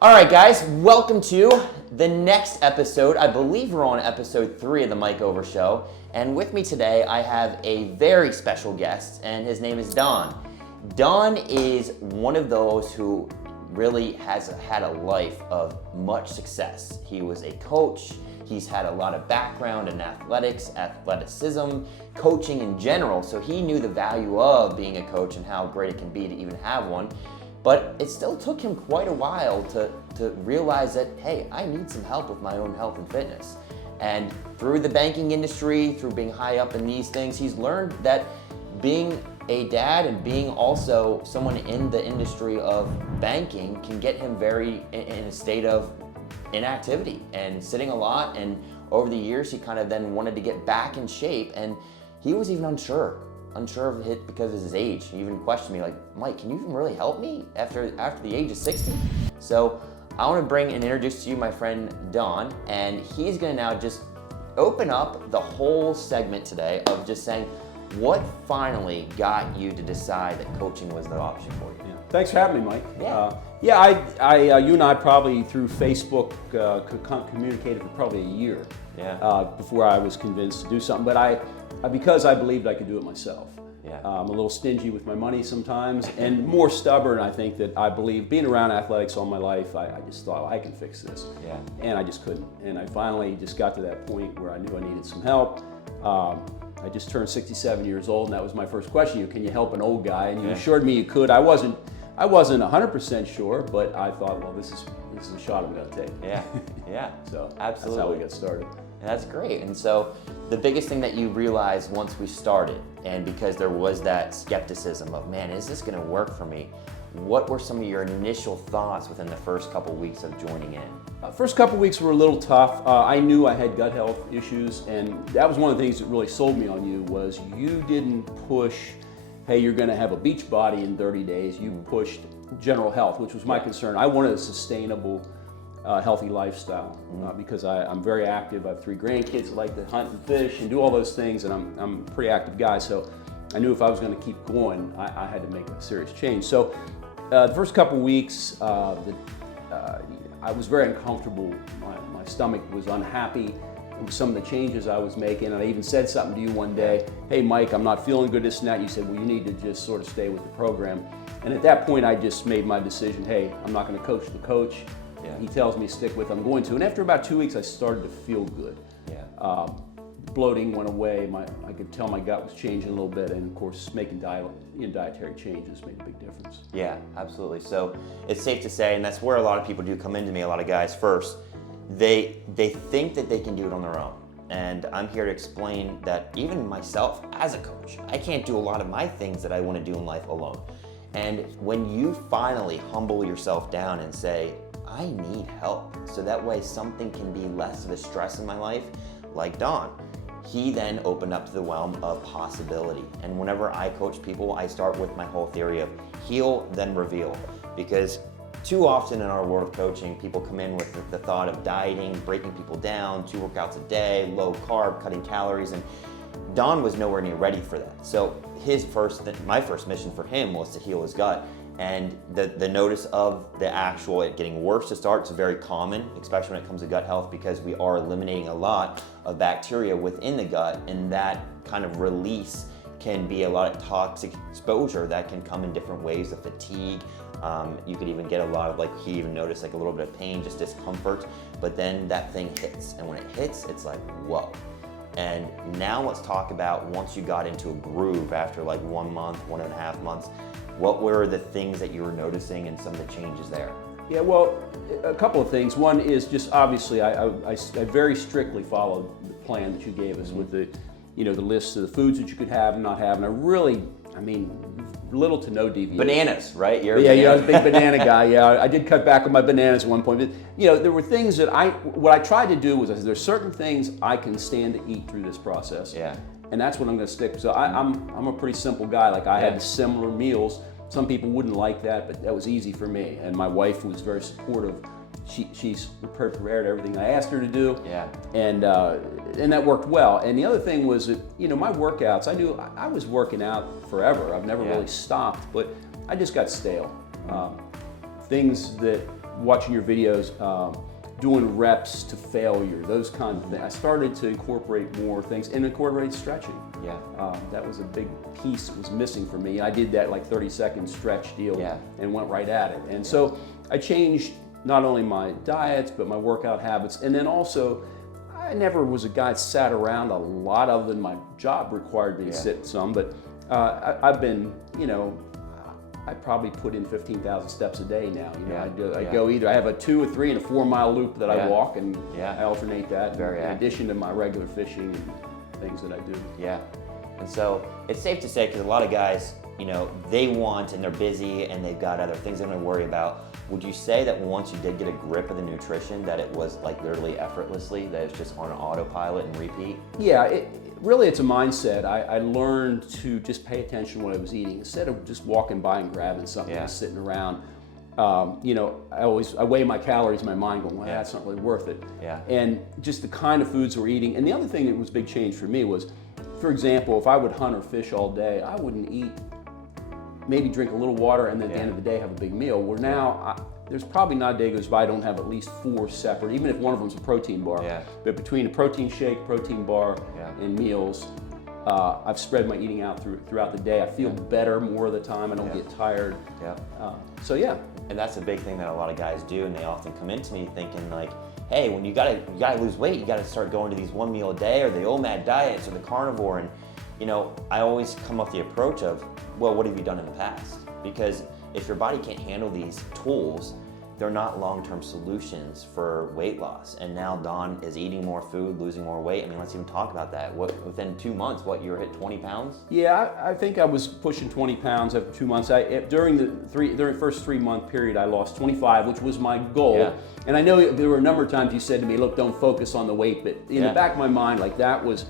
All right, guys, welcome to the next episode. I believe we're on episode 3 of the Mike Over Show. And with me today, I have a very special guest, and his name is Don. Don is one of those who really has had a life of much success. He was a coach. He's had a lot of background in athletics, athleticism, coaching in general. So he knew the value of being a coach and how great it can be to even have one. But it still took him quite a while to realize that, hey, I need some help with my own health and fitness. And through the banking industry, through being high up in these things, he's learned that being a dad and being also someone in the industry of banking can get him very in a state of inactivity and sitting a lot. And over the years, he kind of then wanted to get back in shape, and he was even unsure of it because of his age. He even questioned me like, Mike, can you even really help me after the age of 60? So I want to bring and introduce to you my friend Don, and he's going to now just open up the whole segment today of just saying what finally got you to decide that coaching was the option for you. Yeah. Thanks for having me, Mike. Yeah. You and I probably through Facebook communicated for probably a year before I was convinced to do something. But because I believed I could do it myself. Yeah. I'm a little stingy with my money sometimes, and more stubborn. I think that I believe being around athletics all my life, I just thought, well, I can fix this. Yeah. And I just couldn't. And I finally just got to that point where I knew I needed some help. I just turned 67 years old, and that was my first question. Can you help an old guy? And you assured me you could. I wasn't 100% sure, but I thought, well, this is a shot I'm going to take. Yeah. Yeah. So absolutely. That's how we got started. And that's great. And so the biggest thing that you realized once we started, and because there was that skepticism of, man, is this going to work for me? What were some of your initial thoughts within the first couple weeks of joining in? First couple weeks were a little tough. I knew I had gut health issues, and that was one of the things that really sold me on you was you didn't push, hey, you're going to have a beach body in 30 days. You pushed general health, which was my concern. I wanted a sustainable, healthy lifestyle because I'm very active. I have 3 grandkids. I like to hunt and fish and do all those things, and I'm a pretty active guy. So I knew if I was going to keep going, I had to make a serious change. So the first couple weeks, I was very uncomfortable. My stomach was unhappy with some of the changes I was making. And I even said something to you one day, hey, Mike, I'm not feeling good, this and that. You said, well, you need to just sort of stay with the program. And at that point, I just made my decision, hey, I'm not going to coach the coach. Yeah. He tells me to stick with, I'm going to. And after about 2 weeks, I started to feel good. Yeah. Bloating went away. I could tell my gut was changing a little bit, and of course, making dietary changes made a big difference. Yeah, absolutely. So it's safe to say, and that's where a lot of people do come into me, a lot of guys first, they think that they can do it on their own. And I'm here to explain that even myself as a coach, I can't do a lot of my things that I want to do in life alone. And when you finally humble yourself down and say, I need help, so that way something can be less of a stress in my life, like Don. He then opened up to the realm of possibility. And whenever I coach people, I start with my whole theory of heal, then reveal. Because too often in our world of coaching, people come in with the thought of dieting, breaking people down, 2 workouts a day, low carb, cutting calories, and Don was nowhere near ready for that. So my first mission for him was to heal his gut. And the notice of the actual it getting worse to start is very common, especially when it comes to gut health, because we are eliminating a lot of bacteria within the gut, and that kind of release can be a lot of toxic exposure that can come in different ways of fatigue. You could even get a lot of, like he even noticed, like a little bit of pain, just discomfort, but then that thing hits, and when it hits, it's like, whoa. And now let's talk about once you got into a groove after like 1 month, 1.5 months, what were the things that you were noticing and some of the changes there? Yeah, well, a couple of things. One is just obviously I very strictly followed the plan that you gave us with the list of the foods that you could have and not have, and little to no deviation. Bananas, right? I was a big banana guy. Yeah, I did cut back on my bananas at one point. But there were things that what I tried to do was there's certain things I can stand to eat through this process. Yeah. And that's what I'm going to stick. So I'm a pretty simple guy. Like I had similar meals. Some people wouldn't like that, but that was easy for me. And my wife was very supportive. She's prepared everything I asked her to do. Yeah. And that worked well. And the other thing was that, my workouts, I knew I was working out forever. I've never really stopped, but I just got stale. things that watching your videos, doing reps to failure, those kinds of things. I started to incorporate more things and incorporate stretching. Yeah. That was a big piece that was missing for me. I did that like 30-second stretch deal and went right at it. And so I changed not only my diets, but my workout habits. And then also, I never was a guy that sat around a lot other than my job required me to sit some, but I've been, I probably put in 15,000 steps a day now. I go either, I have a 2 or 3 and a 4 mile loop that I walk, and I alternate that in addition to my regular fishing and things that I do. Yeah. And so it's safe to say, because a lot of guys, they want and they're busy and they've got other things they're going to worry about. Would you say that once you did get a grip of the nutrition, that it was like literally effortlessly, that it's just on autopilot and repeat? Yeah, really it's a mindset. I learned to just pay attention to what I was eating instead of just walking by and grabbing something and sitting around. I weigh my calories in my mind going, well, that's not really worth it. Yeah. And just the kind of foods we're eating. And the other thing that was a big change for me was, for example, if I would hunt or fish all day, I wouldn't eat, maybe drink a little water, and then at the end of the day have a big meal. Where now, there's probably not a day goes by I don't have at least 4 separate, even if one of them's a protein bar. Yeah. But between a protein shake, protein bar, and meals, I've spread my eating out throughout the day. I feel better more of the time. I don't get tired. Yeah. So yeah. And that's a big thing that a lot of guys do, and they often come into me thinking like, hey, when you gotta lose weight, you gotta start going to these 1 meal a day or the OMAD diets or the carnivore. And I always come up the approach of, well, what have you done in the past? Because if your body can't handle these tools, they're not long-term solutions for weight loss. And now Don is eating more food, losing more weight. I mean, let's even talk about that. Within 2 months, you were hit 20 pounds? Yeah, I think I was pushing 20 pounds after 2 months. During the first 3-month period, I lost 25, which was my goal. Yeah. And I know there were a number of times you said to me, look, don't focus on the weight, but in the back of my mind, like that was,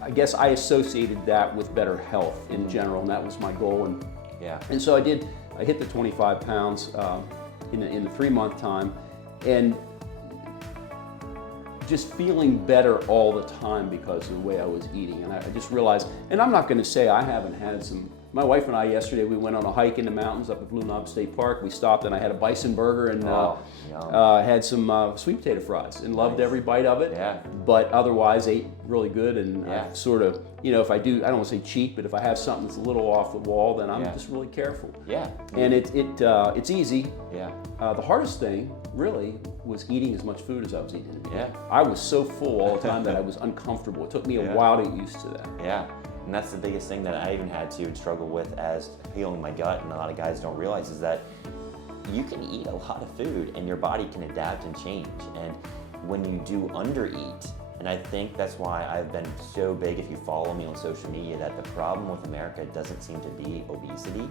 I guess I associated that with better health in general, and that was my goal. And so I hit the 25 pounds in the 3-month time, and just feeling better all the time because of the way I was eating. And I just realized, and I'm not going to say I haven't had some. My wife and I yesterday, we went on a hike in the mountains up at Blue Knob State Park. We stopped and I had a bison burger and had some sweet potato fries and loved every bite of it. Yeah. But otherwise ate really good, and I sort of, if I do, I don't want to say cheat, but if I have something that's a little off the wall, then I'm just really careful. Yeah. And it's easy. Yeah. The hardest thing really was eating as much food as I was eating. Yeah. I was so full all the time that I was uncomfortable. It took me a while to get used to that. Yeah. And that's the biggest thing that I even had to struggle with as healing my gut, and a lot of guys don't realize, is that you can eat a lot of food and your body can adapt and change. And when you do undereat, and I think that's why I've been so big, if you follow me on social media, that the problem with America doesn't seem to be obesity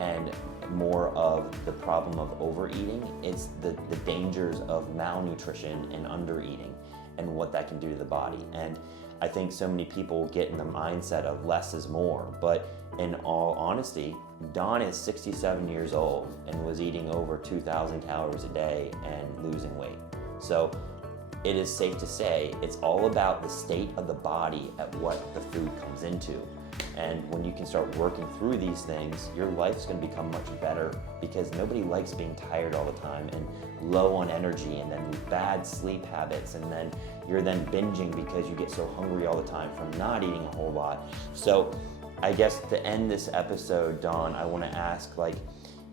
and more of the problem of overeating. It's the dangers of malnutrition and undereating and what that can do to the body. And I think so many people get in the mindset of less is more, but in all honesty, Don is 67 years old and was eating over 2,000 calories a day and losing weight. So it is safe to say it's all about the state of the body at what the food comes into. And when you can start working through these things, your life's going to become much better, because nobody likes being tired all the time and low on energy, and then bad sleep habits, and then you're then binging because you get so hungry all the time from not eating a whole lot. So I guess to end this episode, Don, I want to ask,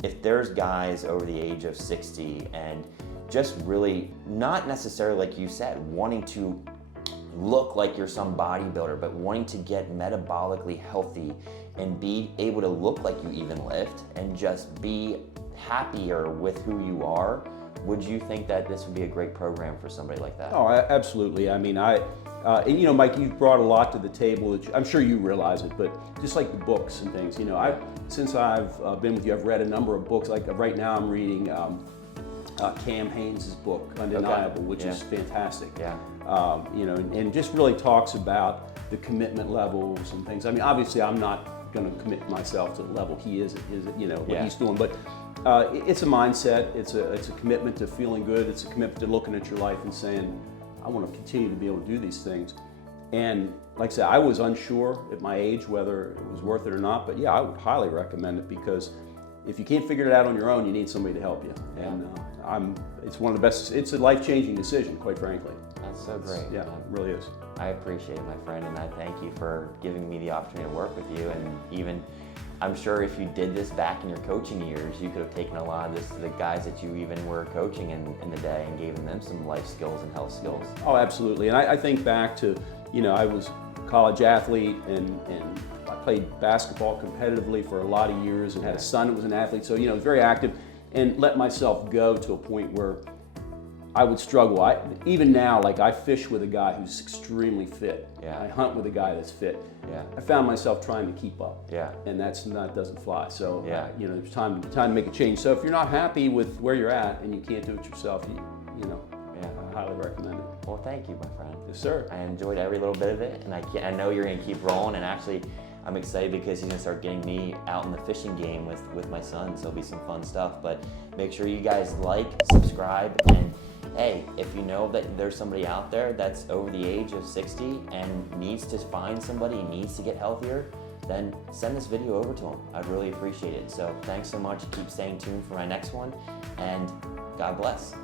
if there's guys over the age of 60 and just really not necessarily, like you said, wanting to look like you're some bodybuilder, but wanting to get metabolically healthy and be able to look like you even lift and just be happier with who you are, would you think that this would be a great program for somebody like that? Oh, absolutely. I mean, Mike, you've brought a lot to the table that I'm sure you realize it, but just like the books and things, since I've been with you, I've read a number of books. Like right now I'm reading Cam Haynes' book, Undeniable, which is fantastic. Yeah. And just really talks about the commitment levels and things. I mean, obviously I'm not going to commit myself to the level he is what he's doing, but it's a mindset, it's a commitment to feeling good, it's a commitment to looking at your life and saying, I want to continue to be able to do these things. And like I said, I was unsure at my age whether it was worth it or not, but yeah, I would highly recommend it, because if you can't figure it out on your own, you need somebody to help you. And it's one of the best. It's a life-changing decision, quite frankly. That's so great. Yeah, it really is. I appreciate it, my friend, and I thank you for giving me the opportunity to work with you. And even, I'm sure if you did this back in your coaching years, you could have taken a lot of this to the guys that you even were coaching in the day and given them some life skills and health skills. Oh, absolutely. And I think back to, I was a college athlete and I played basketball competitively for a lot of years and had a son who was an athlete. So, I was very active and let myself go to a point where I would struggle. Even now, like I fish with a guy who's extremely fit. Yeah. I hunt with a guy that's fit. Yeah. I found myself trying to keep up. Yeah. And doesn't fly. So, Yeah. There's time to make a change. So if you're not happy with where you're at and you can't do it yourself, I highly recommend it. Well, thank you, my friend. Yes, sir. I enjoyed every little bit of it, and I know you're going to keep rolling. And actually, I'm excited because you're going to start getting me out in the fishing game with my son, so it'll be some fun stuff. But make sure you guys like, subscribe, and hey, if you know that there's somebody out there that's over the age of 60 and needs to find somebody, needs to get healthier, then send this video over to them. I'd really appreciate it. So thanks so much. Keep staying tuned for my next one, and God bless.